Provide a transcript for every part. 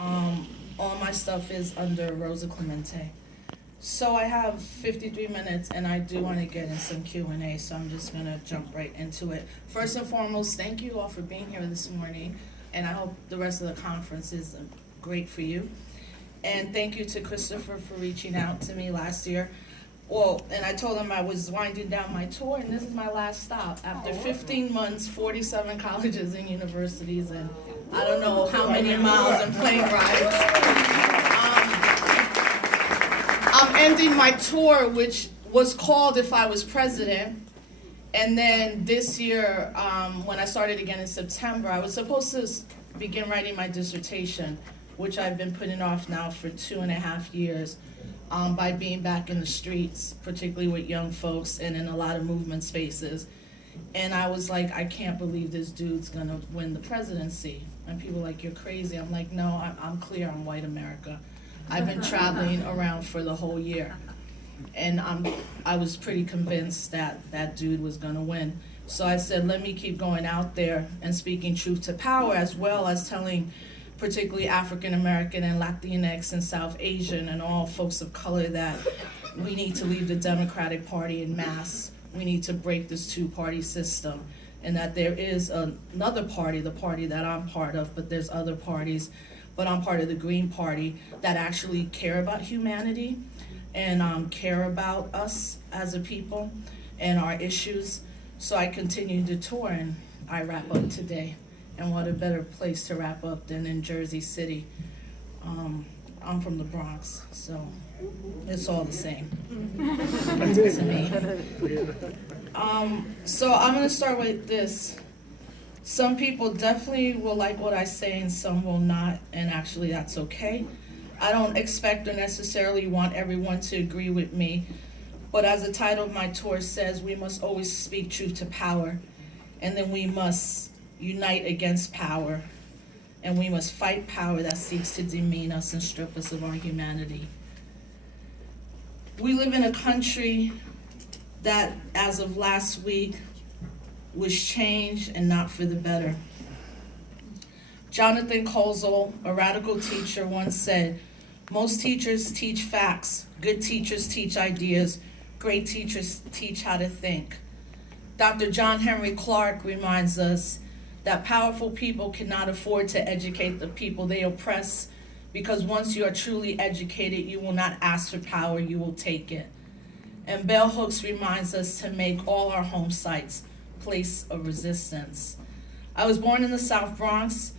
All my stuff is under Rosa Clemente. So I have 53 minutes, and I do want to get in some Q&A, so I'm just going to jump right into it. First and foremost, thank you all for being here this morning, and I hope the rest of the conference is great for you. And thank you to Christopher for reaching out to me last year. Well, and I told him I was winding down my tour, and this is my last stop. After 15 months, 47 colleges and universities, and I don't know how many miles and plane rides. I'm ending my tour, which was called If I Was President. And then this year, when I started again in September, I was supposed to begin writing my dissertation, which I've been putting off now for 2.5 years. By being back in the streets, particularly with young folks and in a lot of movement spaces. And I was like, I can't believe this dude's gonna win the presidency. And people are like, you're crazy. I'm like, no, I'm clear on white America. I've been traveling around for the whole year. And I was pretty convinced that that dude was gonna win. So I said, let me keep going out there and speaking truth to power, as well as telling particularly African American and Latinx and South Asian and all folks of color, that we need to leave the Democratic Party en masse. We need to break this two-party system, and that there is another party, the party that I'm part of, but there's other parties, but I'm part of the Green Party, that actually care about humanity and care about us as a people and our issues. So I continued to tour, and I wrap up today. And what a better place to wrap up than in Jersey City. I'm from the Bronx, so it's all the same to me. So I'm gonna start with this. Some people definitely will like what I say and some will not, and actually that's okay. I don't expect or necessarily want everyone to agree with me, but as the title of my tour says, we must always speak truth to power, and then we must unite against power, and we must fight power that seeks to demean us and strip us of our humanity. We live in a country that, as of last week, was changed and not for the better. Jonathan Kozol, a radical teacher, once said, most teachers teach facts, good teachers teach ideas, great teachers teach how to think. Dr. John Henry Clark reminds us that powerful people cannot afford to educate the people they oppress, because once you are truly educated, you will not ask for power, you will take it. And Bell Hooks reminds us to make all our home sites place of resistance. I was born in the South Bronx.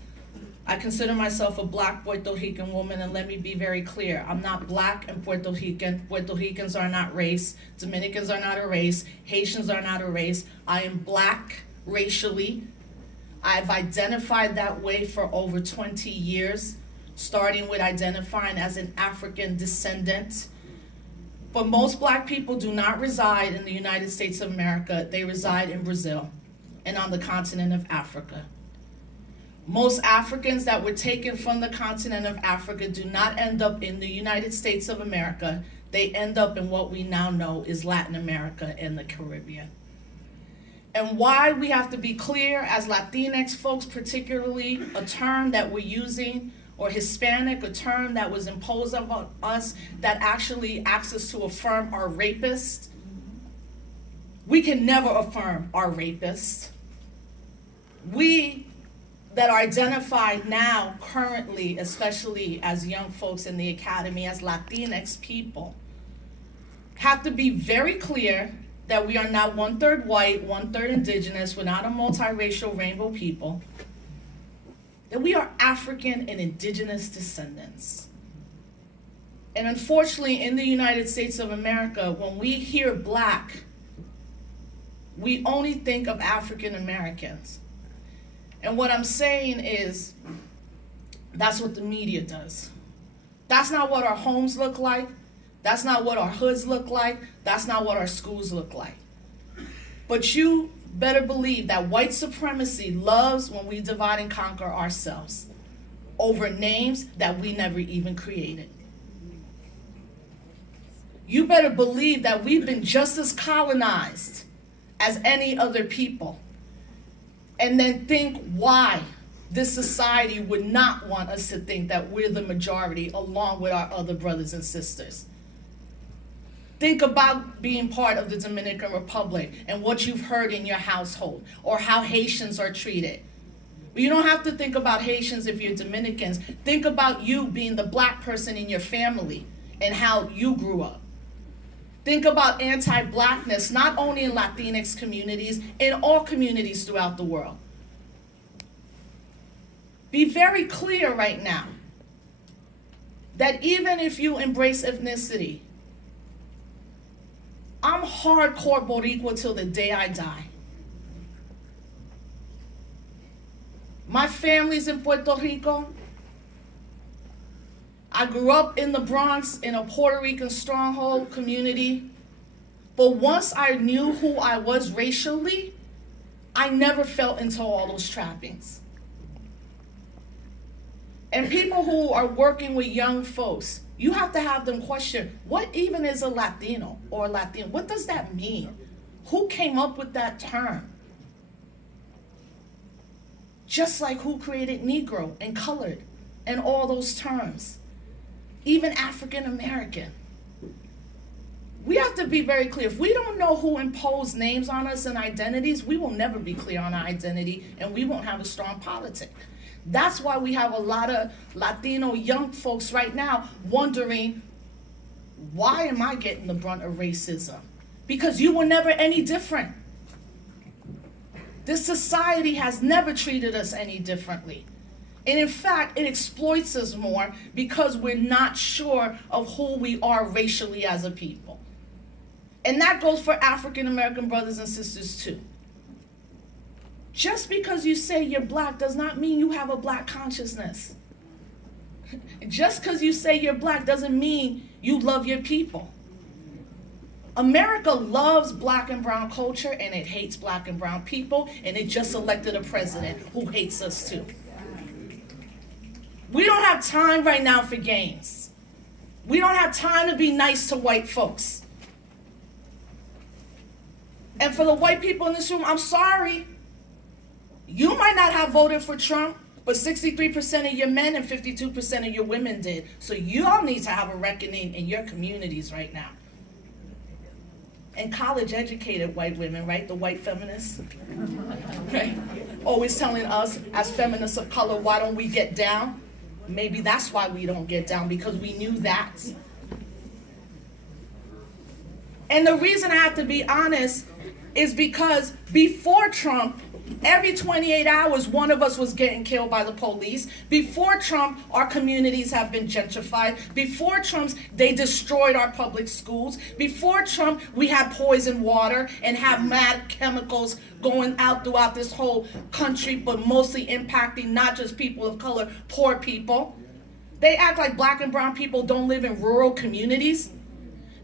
I consider myself a Black Puerto Rican woman, and let me be very clear. I'm not Black and Puerto Rican. Puerto Ricans are not race. Dominicans are not a race. Haitians are not a race. I am Black racially. I've identified that way for over 20 years, starting with identifying as an African descendant. But most Black people do not reside in the United States of America. They reside in Brazil and on the continent of Africa. Most Africans that were taken from the continent of Africa do not end up in the United States of America. They end up in what we now know is Latin America and the Caribbean. And why we have to be clear as Latinx folks, particularly a term that we're using, or Hispanic, a term that was imposed on us that actually asks us to affirm our rapist. We can never affirm our rapist. We that are identified now, currently, especially as young folks in the academy, as Latinx people, have to be very clear that we are not 1/3 white, 1/3 indigenous, we're not a multiracial rainbow people, that we are African and indigenous descendants. And unfortunately, in the United States of America, when we hear Black, we only think of African Americans. And what I'm saying is, that's what the media does. That's not what our homes look like. That's not what our hoods look like. That's not what our schools look like. But you better believe that white supremacy loves when we divide and conquer ourselves over names that we never even created. You better believe that we've been just as colonized as any other people. And then think why this society would not want us to think that we're the majority along with our other brothers and sisters. Think about being part of the Dominican Republic and what you've heard in your household or how Haitians are treated. You don't have to think about Haitians if you're Dominicans. Think about you being the black person in your family and how you grew up. Think about anti-blackness, not only in Latinx communities, in all communities throughout the world. Be very clear right now that even if you embrace ethnicity, I'm hardcore Boricua till the day I die. My family's in Puerto Rico. I grew up in the Bronx in a Puerto Rican stronghold community. But once I knew who I was racially, I never fell into all those trappings. And people who are working with young folks, you have to have them question, what even is a Latino or a Latino? What does that mean? Who came up with that term? Just like who created Negro and colored and all those terms. Even African American. We have to be very clear. If we don't know who imposed names on us and identities, we will never be clear on our identity and we won't have a strong politic. That's why we have a lot of Latino young folks right now wondering, why am I getting the brunt of racism? Because you were never any different. This society has never treated us any differently. And in fact, it exploits us more because we're not sure of who we are racially as a people. And that goes for African American brothers and sisters too. Just because you say you're black does not mean you have a black consciousness. Just because you say you're black doesn't mean you love your people. America loves black and brown culture and it hates black and brown people, and it just elected a president who hates us too. We don't have time right now for games. We don't have time to be nice to white folks. And for the white people in this room, I'm sorry. You might not have voted for Trump, but 63% of your men and 52% of your women did. So you all need to have a reckoning in your communities right now. And college-educated white women, right? The white feminists, right? Always telling us as feminists of color, why don't we get down? Maybe that's why we don't get down, because we knew that. And the reason I have to be honest is because before Trump, every 28 hours, one of us was getting killed by the police. Before Trump, our communities have been gentrified. Before Trump, they destroyed our public schools. Before Trump, we had poison water and have mad chemicals going out throughout this whole country, but mostly impacting not just people of color, poor people. They act like black and brown people don't live in rural communities.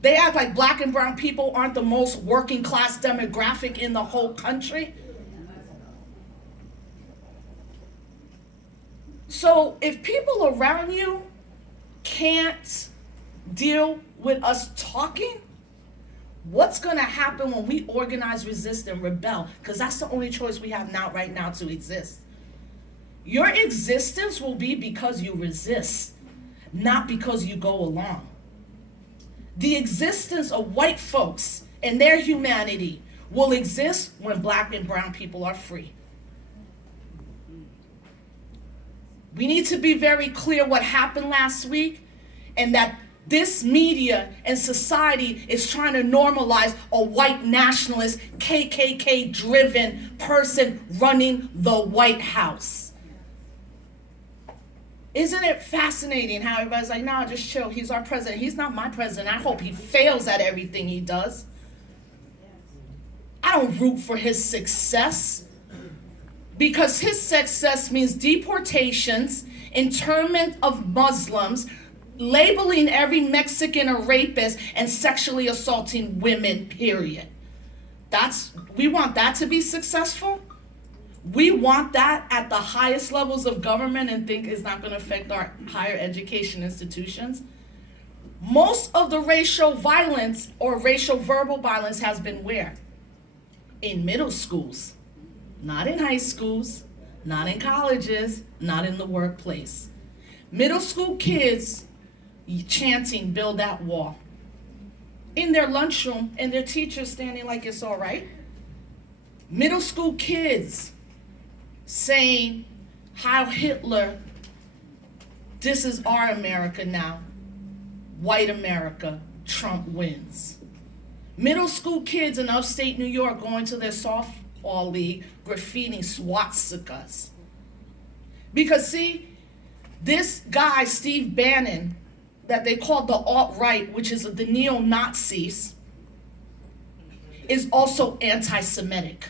They act like black and brown people aren't the most working class demographic in the whole country. So if people around you can't deal with us talking, what's going to happen when we organize, resist, and rebel? Because that's the only choice we have now, right now, to exist. Your existence will be because you resist, not because you go along. The existence of white folks and their humanity will exist when black and brown people are free. We need to be very clear what happened last week, and that this media and society is trying to normalize a white nationalist, KKK-driven person running the White House. Isn't it fascinating how everybody's like, no, just chill, he's our president. He's not my president. I hope he fails at everything he does. I don't root for his success, because his success means deportations, internment of Muslims, labeling every Mexican a rapist, and sexually assaulting women, period. We want that to be successful? We want that at the highest levels of government and think it's not going to affect our higher education institutions? Most of the racial violence or racial verbal violence has been where? In middle schools, not in high schools, not in colleges, not in the workplace. Middle school kids chanting, build that wall. In their lunchroom, and their teacher standing like it's all right. Middle school kids saying how Hitler, this is our America now. White America, Trump wins. Middle school kids in upstate New York going to their softball league, graffitiing swastikas. Because see, this guy, Steve Bannon, that they call the alt-right, which is the neo-Nazis, is also anti-Semitic.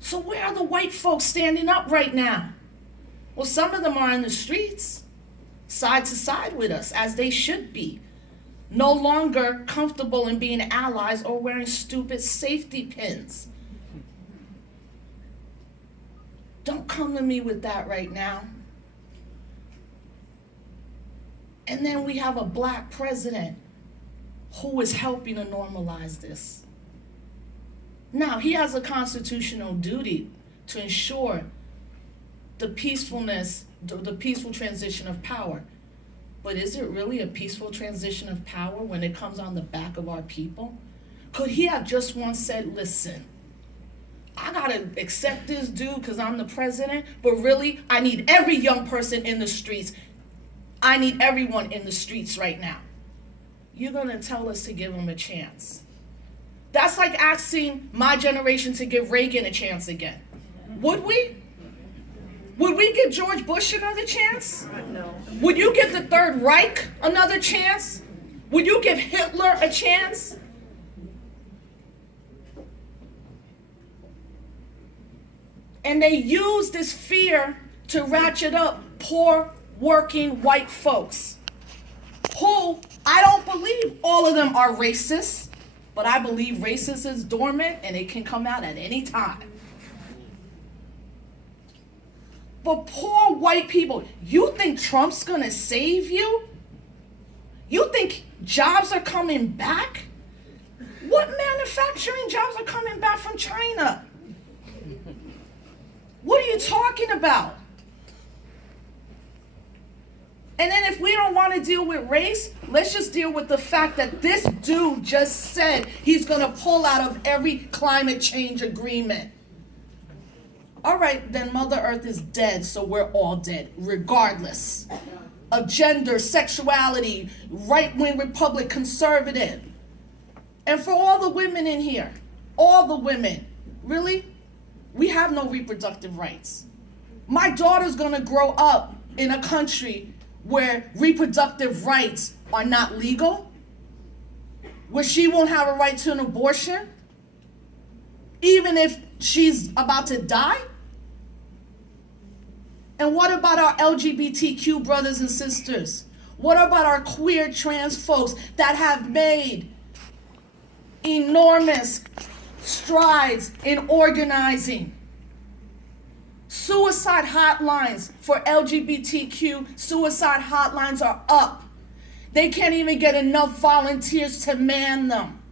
So where are the white folks standing up right now? Well, some of them are in the streets, side to side with us, as they should be. No longer comfortable in being allies or wearing stupid safety pins. Don't come to me with that right now. And then we have a black president who is helping to normalize this. Now, he has a constitutional duty to ensure the peacefulness, the peaceful transition of power. But is it really a peaceful transition of power when it comes on the back of our people? Could he have just once said, listen, I gotta accept this dude because I'm the president, but really, I need every young person in the streets. I need everyone in the streets right now. You're gonna tell us to give him a chance. That's like asking my generation to give Reagan a chance again. Would we? Would we give George Bush another chance? No. Would you give the Third Reich another chance? Would you give Hitler a chance? And they use this fear to ratchet up poor working white folks who, I don't believe all of them are racist, but I believe racism is dormant and it can come out at any time. But poor white people, you think Trump's gonna save you? You think jobs are coming back? What manufacturing jobs are coming back from China? What are you talking about? And then if we don't want to deal with race, let's just deal with the fact that this dude just said he's going to pull out of every climate change agreement. All right, then Mother Earth is dead, so we're all dead, regardless of gender, sexuality, right-wing Republic, conservative. And for all the women in here, all the women, really, we have no reproductive rights. My daughter's going to grow up in a country where reproductive rights are not legal, where she won't have a right to an abortion, even if she's about to die? And what about our LGBTQ brothers and sisters? What about our queer trans folks that have made enormous strides in organizing? Suicide hotlines for LGBTQ, suicide hotlines are up. They can't even get enough volunteers to man them.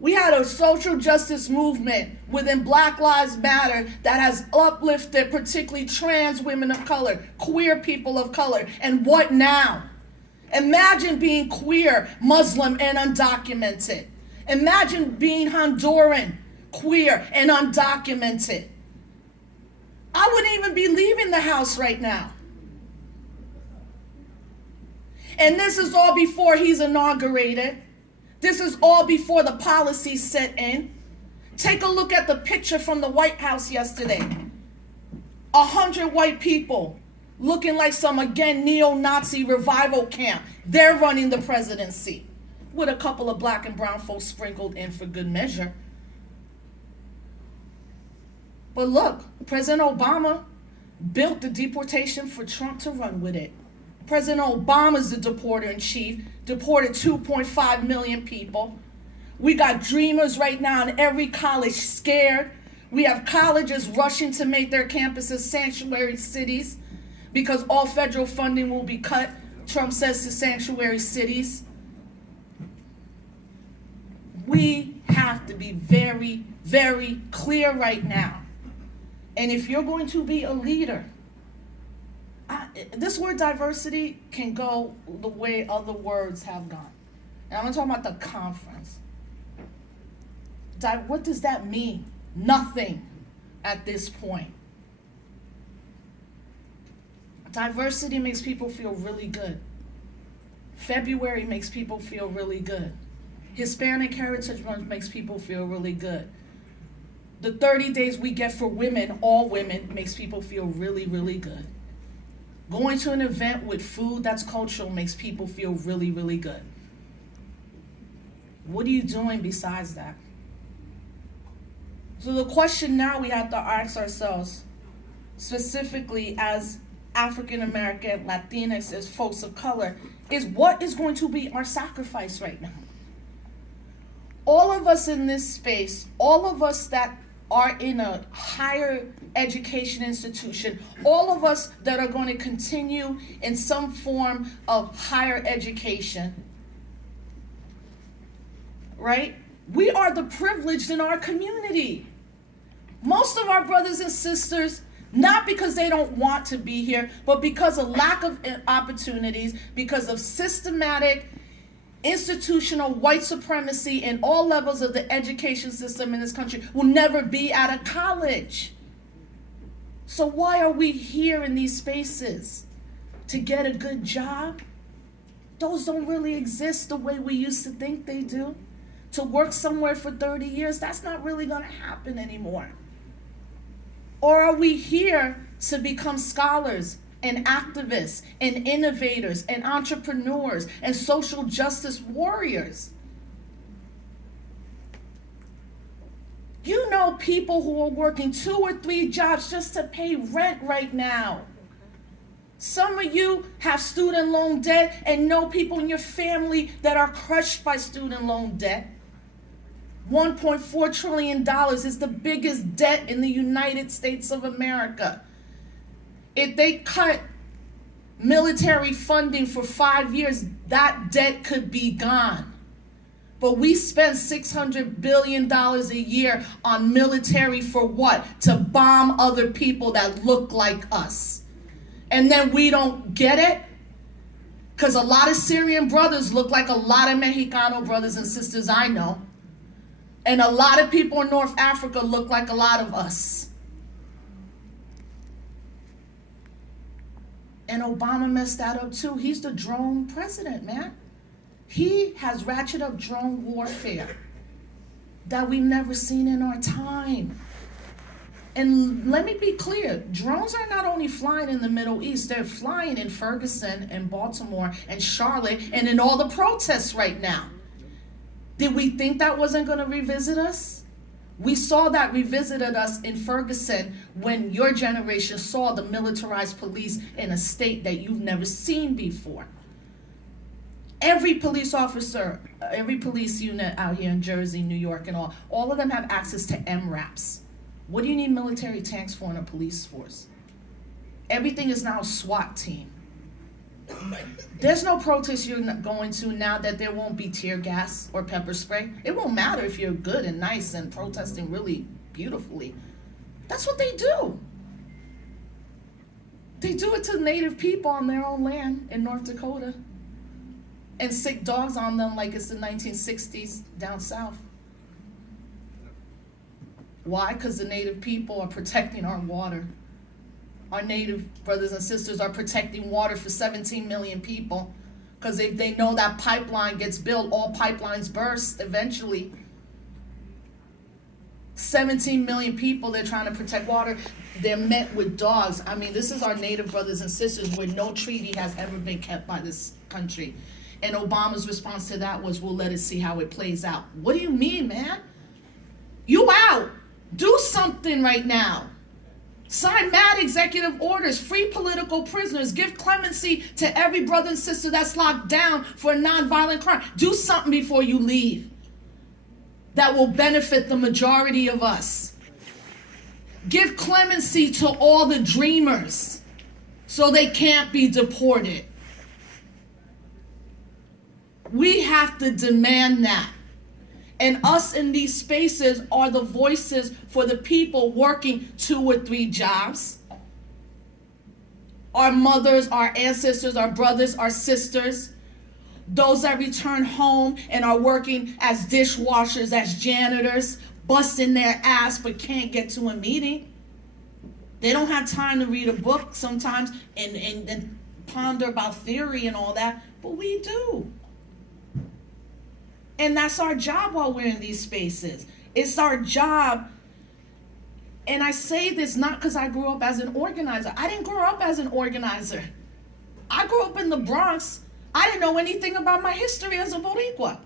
We had a social justice movement within Black Lives Matter that has uplifted particularly trans women of color, queer people of color. And what now? Imagine being queer, Muslim, and undocumented. Imagine being Honduran, queer, and undocumented. I wouldn't even be leaving the house right now. And this is all before he's inaugurated. This is all before the policies set in. Take a look at the picture from the White House yesterday. 100 white people looking like some, again, neo-Nazi revival camp. They're running the presidency with a couple of black and brown folks sprinkled in for good measure. But look, President Obama built the deportation for Trump to run with it. President Obama's the deporter-in-chief, deported 2.5 million people. We got dreamers right now in every college scared. We have colleges rushing to make their campuses sanctuary cities because all federal funding will be cut, Trump says, to sanctuary cities. We have have to be very, very clear right now. And if you're going to be a leader, this word diversity can go the way other words have gone. And I'm talking about the conference. What does that mean? Nothing at this point. Diversity makes people feel really good. February makes people feel really good. Hispanic Heritage Month makes people feel really good. The 30 days we get for women, all women, makes people feel really, really good. Going to an event with food that's cultural makes people feel really, really good. What are you doing besides that? So the question now we have to ask ourselves, specifically as African American, Latinx, as folks of color, is what is going to be our sacrifice right now? All of us in this space, all of us that are in a higher education institution, all of us that are going to continue in some form of higher education, right? We are the privileged in our community. Most of our brothers and sisters, not because they don't want to be here, but because of lack of opportunities, because of systematic, institutional white supremacy in all levels of the education system in this country, will never be out of college. So why are we here in these spaces? To get a good job? Those don't really exist the way we used to think they do. To work somewhere for 30 years, that's not really going to happen anymore. Or are we here to become scholars and activists and innovators and entrepreneurs and social justice warriors? You know people who are working 2 or 3 jobs just to pay rent right now. Some of you have student loan debt and know people in your family that are crushed by student loan debt. $1.4 trillion is the biggest debt in the United States of America. If they cut military funding for 5 years, that debt could be gone. But we spend $600 billion a year on military for what? To bomb other people that look like us. And then we don't get it? Because a lot of Syrian brothers look like a lot of Mexicano brothers and sisters I know. And a lot of people in North Africa look like a lot of us. And Obama messed that up too. He's the drone president, man. He has ratcheted up drone warfare that we've never seen in our time. And let me be clear, drones are not only flying in the Middle East, they're flying in Ferguson and Baltimore and Charlotte and in all the protests right now. Did we think that wasn't going to revisit us? We saw that revisited us in Ferguson when your generation saw the militarized police in a state that you've never seen before. Every police officer, every police unit out here in Jersey, New York, and all of them have access to MRAPs. What do you need military tanks for in a police force? Everything is now a SWAT team. There's no protest you're going to now that there won't be tear gas or pepper spray. It won't matter if you're good and nice and protesting really beautifully. That's what they do. They do it to Native people on their own land in North Dakota and sick dogs on them like it's the 1960s down south. Why? Because the Native people are protecting our water. Our Native brothers and sisters are protecting water for 17 million people. Because if they know that pipeline gets built, all pipelines burst eventually. 17 million people, they're trying to protect water. They're met with dogs. I mean, this is our Native brothers and sisters where no treaty has ever been kept by this country. And Obama's response to that was, we'll let it see how it plays out. What do you mean, man? You out. Do something right now. Sign mad executive orders, free political prisoners, give clemency to every brother and sister that's locked down for a nonviolent crime. Do something before you leave that will benefit the majority of us. Give clemency to all the dreamers so they can't be deported. We have to demand that. And us in these spaces are the voices for the people working 2 or 3 jobs. Our mothers, our ancestors, our brothers, our sisters, those that return home and are working as dishwashers, as janitors, busting their ass but can't get to a meeting. They don't have time to read a book sometimes and ponder about theory and all that, but we do. And that's our job while we're in these spaces. It's our job. And I say this not because I grew up as an organizer. I didn't grow up as an organizer. I grew up in the Bronx. I didn't know anything about my history as a Boricua.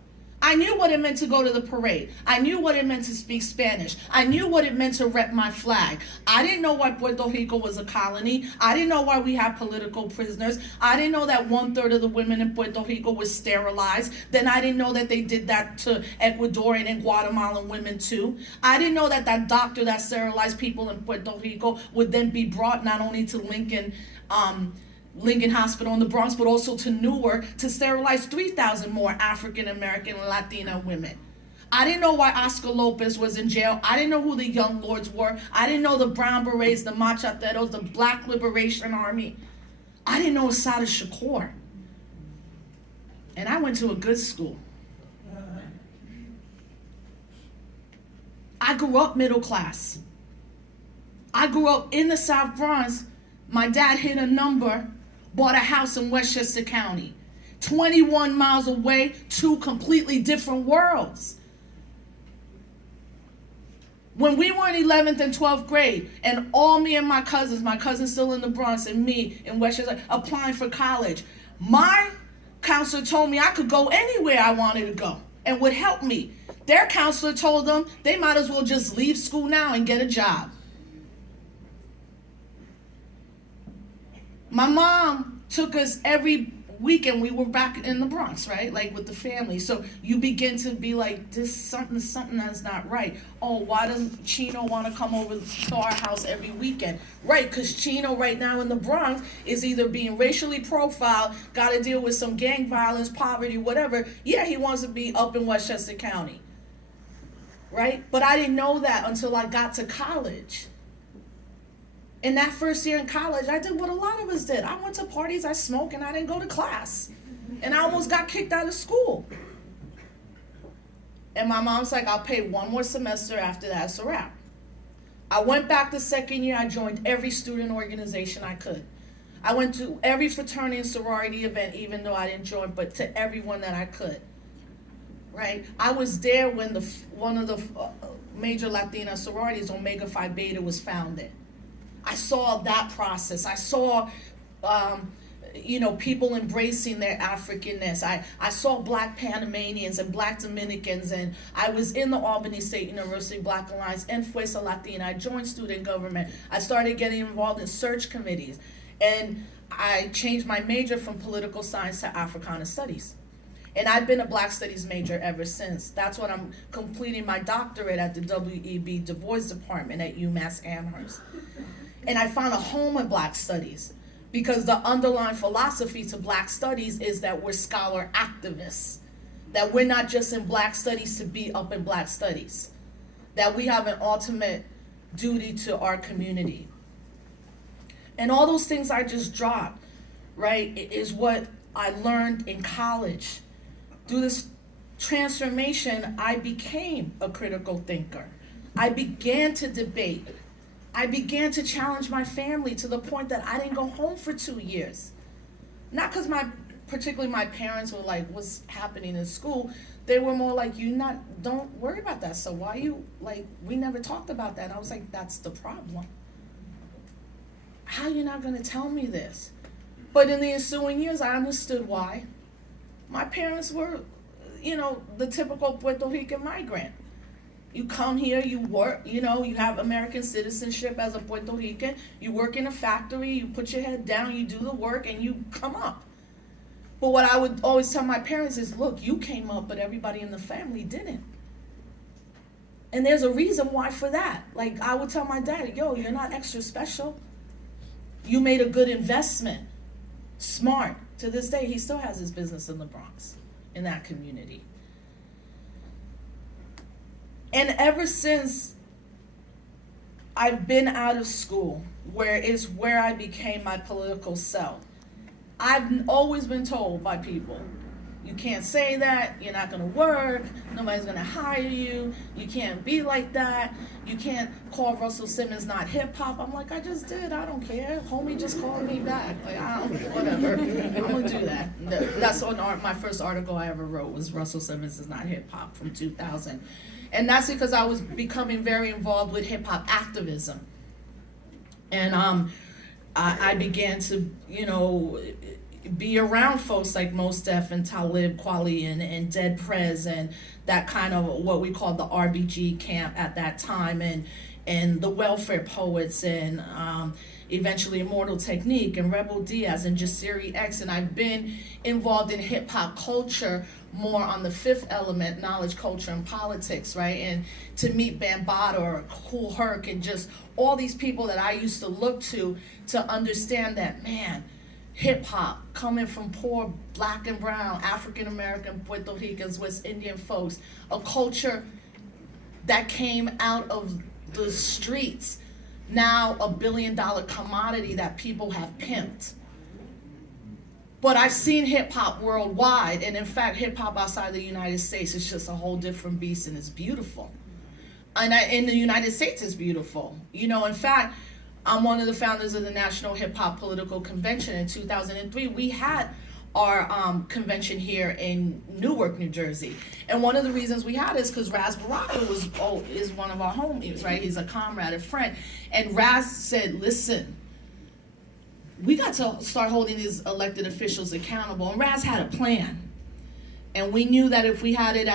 I knew what it meant to go to the parade. I knew what it meant to speak Spanish. I knew what it meant to rep my flag. I didn't know why Puerto Rico was a colony. I didn't know why we had political prisoners. I didn't know that 1/3 of the women in Puerto Rico was sterilized. Then I didn't know that they did that to Ecuadorian and Guatemalan women too. I didn't know that that doctor that sterilized people in Puerto Rico would then be brought not only to Lincoln Hospital in the Bronx, but also to Newark to sterilize 3,000 more African American and Latina women. I didn't know why Oscar Lopez was in jail. I didn't know who the Young Lords were. I didn't know the Brown Berets, the Machateros, the Black Liberation Army. I didn't know Assata Shakur. And I went to a good school. I grew up middle class. I grew up in the South Bronx. My dad hit a number, bought a house in Westchester County, 21 miles away, 2 completely different worlds. When we were in 11th and 12th grade, and all me and my cousins still in the Bronx, and me in Westchester, applying for college, my counselor told me I could go anywhere I wanted to go and would help me. Their counselor told them they might as well just leave school now and get a job. My mom took us every weekend. We were back in the Bronx, right? Like with the family. So you begin to be like, this something that's not right. Oh, why doesn't Chino want to come over to our house every weekend? Right, because Chino right now in the Bronx is either being racially profiled, got to deal with some gang violence, poverty, whatever. Yeah, he wants to be up in Westchester County. Right? But I didn't know that until I got to college. In that first year in college, I did what a lot of us did. I went to parties, I smoked, and I didn't go to class. And I almost got kicked out of school. And my mom's like, I'll pay 1 more semester, after that, it's a wrap. I went back the second year, I joined every student organization I could. I went to every fraternity and sorority event, even though I didn't join, but to everyone that I could. Right? I was there when one of the major Latina sororities, Omega Phi Beta, was founded. I saw that process. I saw, people embracing their Africanness. I saw Black Panamanians and Black Dominicans, and I was in the Albany State University Black Alliance and Fuerza Latina. I joined student government. I started getting involved in search committees, and I changed my major from political science to Africana studies. And I've been a Black Studies major ever since. That's what I'm completing my doctorate at the W.E.B. Du Bois Department at UMass Amherst. And I found a home in Black Studies because the underlying philosophy to Black Studies is that we're scholar activists, that we're not just in Black Studies to be up in Black Studies, that we have an ultimate duty to our community. And all those things I just dropped, right, is what I learned in college. Through this transformation, I became a critical thinker. I began to debate. I began to challenge my family to the point that I didn't go home for 2 years. Not because particularly my parents were like, what's happening in school? They were more like, don't worry about that. So why we never talked about that. And I was like, that's the problem. How are you not going to tell me this? But in the ensuing years, I understood why. My parents were, the typical Puerto Rican migrant. You come here, you work, you have American citizenship as a Puerto Rican. You work in a factory, you put your head down, you do the work, and you come up. But what I would always tell my parents is, look, you came up, but everybody in the family didn't. And there's a reason why for that. Like, I would tell my dad, you're not extra special. You made a good investment. Smart. To this day, he still has his business in the Bronx, in that community. And ever since I've been out of school, where is where I became my political self, I've always been told by people, you can't say that, you're not going to work, nobody's going to hire you, you can't be like that, you can't call Russell Simmons not hip-hop. I'm like, I just did, I don't care. Homie just called me back. Like, I don't, whatever, I'm going to do that. That's on my first article I ever wrote was Russell Simmons is not hip-hop from 2000. And that's because I was becoming very involved with hip-hop activism. And I began to, be around folks like Mos Def and Talib Kweli and Dead Prez and that kind of what we called the RBG camp at that time, and the Welfare Poets, and eventually Immortal Technique and Rebel Diaz and Jasiri X. And I've been involved in hip hop culture more on the fifth element, knowledge, culture, and politics, right? And to meet Bambaataa or Kool Herc and just all these people that I used to look to understand that, man, hip hop coming from poor black and brown, African American, Puerto Ricans, West Indian folks, a culture that came out of the streets, now a $1 billion commodity that people have pimped. But I've seen hip hop worldwide, and in fact, hip hop outside the United States is just a whole different beast, and it's beautiful. And in the United States, it's beautiful. In fact, I'm one of the founders of the National Hip Hop Political Convention. In 2003, we had our convention here in Newark, New Jersey. And one of the reasons we had it is because Raz Baraka is one of our homies, right? He's a comrade, a friend. And Raz said, listen, we got to start holding these elected officials accountable. And Raz had a plan. And we knew that if we had it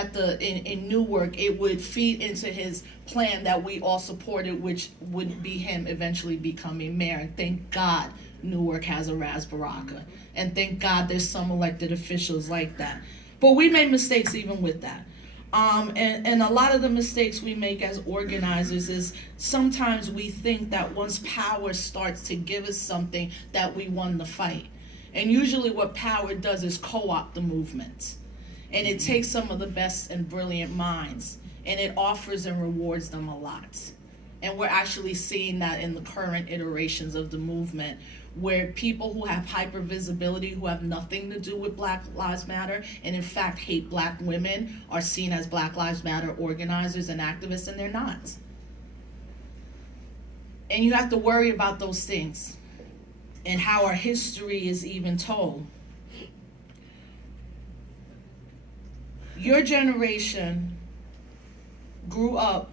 in Newark, it would feed into his plan that we all supported, which would be him eventually becoming mayor. And thank God Newark has a Raz Baraka. And thank God there's some elected officials like that. But we made mistakes even with that. And a lot of the mistakes we make as organizers is sometimes we think that once power starts to give us something that we won the fight. And usually what power does is co-opt the movement. And it takes some of the best and brilliant minds, and it offers and rewards them a lot. And we're actually seeing that in the current iterations of the movement, where people who have hypervisibility, who have nothing to do with Black Lives Matter, and in fact hate black women, are seen as Black Lives Matter organizers and activists, and they're not. And you have to worry about those things, and how our history is even told. Your generation grew up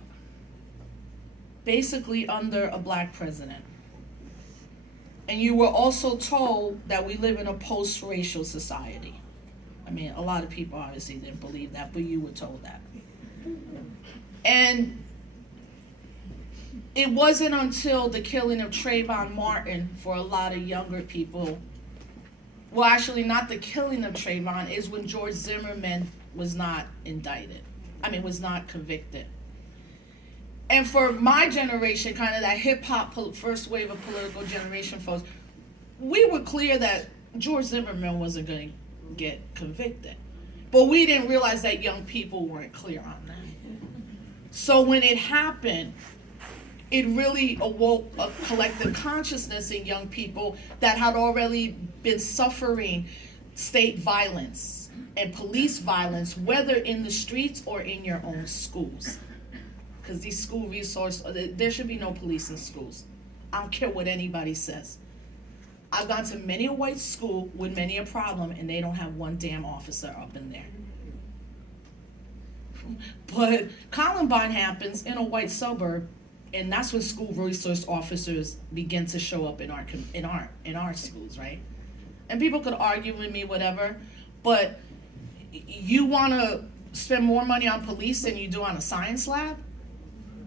basically under a black president. And you were also told that we live in a post-racial society. I mean, a lot of people obviously didn't believe that, but you were told that. And it wasn't until the killing of Trayvon Martin for a lot of younger people, well, actually not the killing of Trayvon, is when George Zimmerman was not was not convicted. And for my generation, kind of that hip-hop first wave of political generation folks, we were clear that George Zimmerman wasn't going to get convicted. But we didn't realize that young people weren't clear on that. So when it happened, it really awoke a collective consciousness in young people that had already been suffering state violence and police violence, whether in the streets or in your own schools. Because these school resources, there should be no police in schools. I don't care what anybody says. I've gone to many a white school with many a problem, and they don't have one damn officer up in there. But Columbine happens in a white suburb, and that's when school resource officers begin to show up in our schools, right? And people could argue with me, whatever, but you want to spend more money on police than you do on a science lab?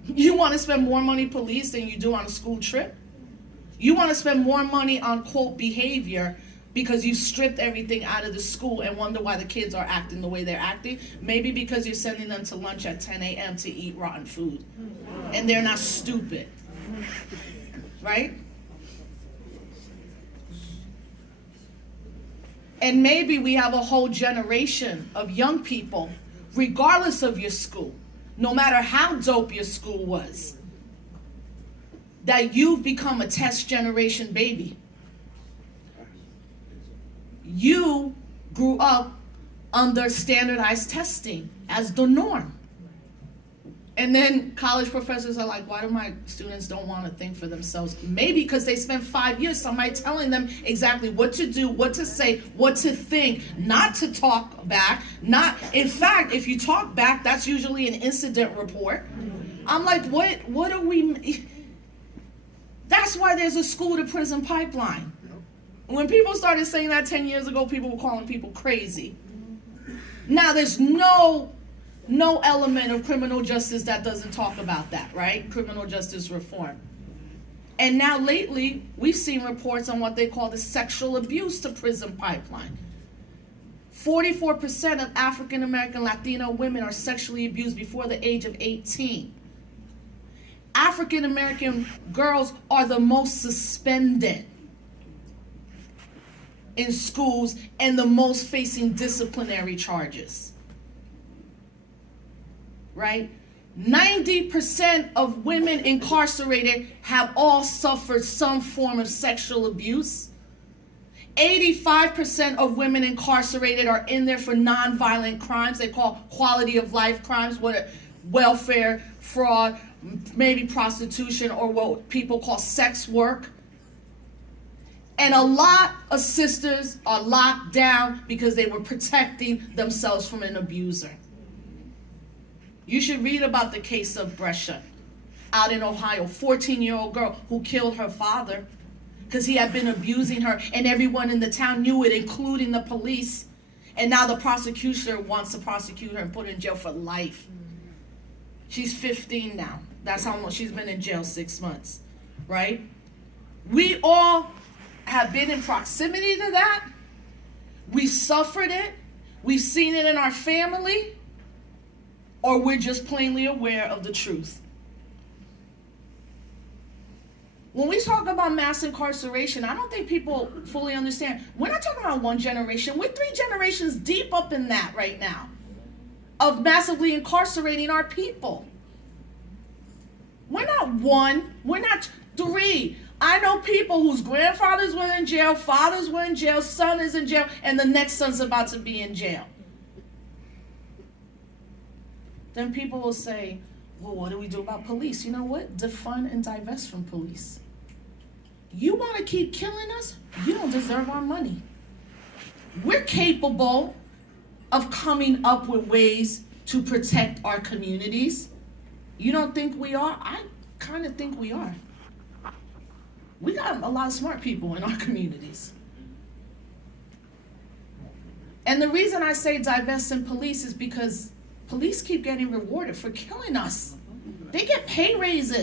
You want to spend more money police than you do on a school trip? You want to spend more money on, quote, behavior because you stripped everything out of the school and wonder why the kids are acting the way they're acting? Maybe because you're sending them to lunch at 10 a.m. to eat rotten food. And they're not stupid. Right? And maybe we have a whole generation of young people, regardless of your school, no matter how dope your school was, that you've become a test generation baby. You grew up under standardized testing as the norm. And then college professors are like, why do my students don't want to think for themselves? Maybe because they spent 5 years, somebody telling them exactly what to do, what to say, what to think, not to talk back. In fact, if you talk back, that's usually an incident report. I'm like, what are we... That's why there's a school to prison pipeline. When people started saying that 10 years ago, people were calling people crazy. Now there's no element of criminal justice that doesn't talk about that, right? Criminal justice reform. And now lately, we've seen reports on what they call the sexual abuse to prison pipeline. 44% of African American Latino women are sexually abused before the age of 18. African American girls are the most suspended in schools and the most facing disciplinary charges. Right? 90% of women incarcerated have all suffered some form of sexual abuse. 85% of women incarcerated are in there for nonviolent crimes they call quality of life crimes, welfare, fraud, maybe prostitution, or what people call sex work. And a lot of sisters are locked down because they were protecting themselves from an abuser. You should read about the case of Brescia out in Ohio, 14-year-old girl who killed her father because he had been abusing her, and everyone in the town knew it, including the police. And now the prosecutor wants to prosecute her and put her in jail for life. She's 15 now. That's how long she's been in jail, 6 months, right? We all have been in proximity to that. We suffered it. We've seen it in our family. Or we're just plainly aware of the truth. When we talk about mass incarceration, I don't think people fully understand. We're not talking about one generation. We're 3 generations deep up in that right now of massively incarcerating our people. We're not 1. We're not 3. I know people whose grandfathers were in jail, fathers were in jail, son is in jail, and the next son's about to be in jail. Then people will say, well, what do we do about police? You know what? Defund and divest from police. You want to keep killing us? You don't deserve our money. We're capable of coming up with ways to protect our communities. You don't think we are? I kind of think we are. We got a lot of smart people in our communities. And the reason I say divest in police is because police keep getting rewarded for killing us. They get pay raises.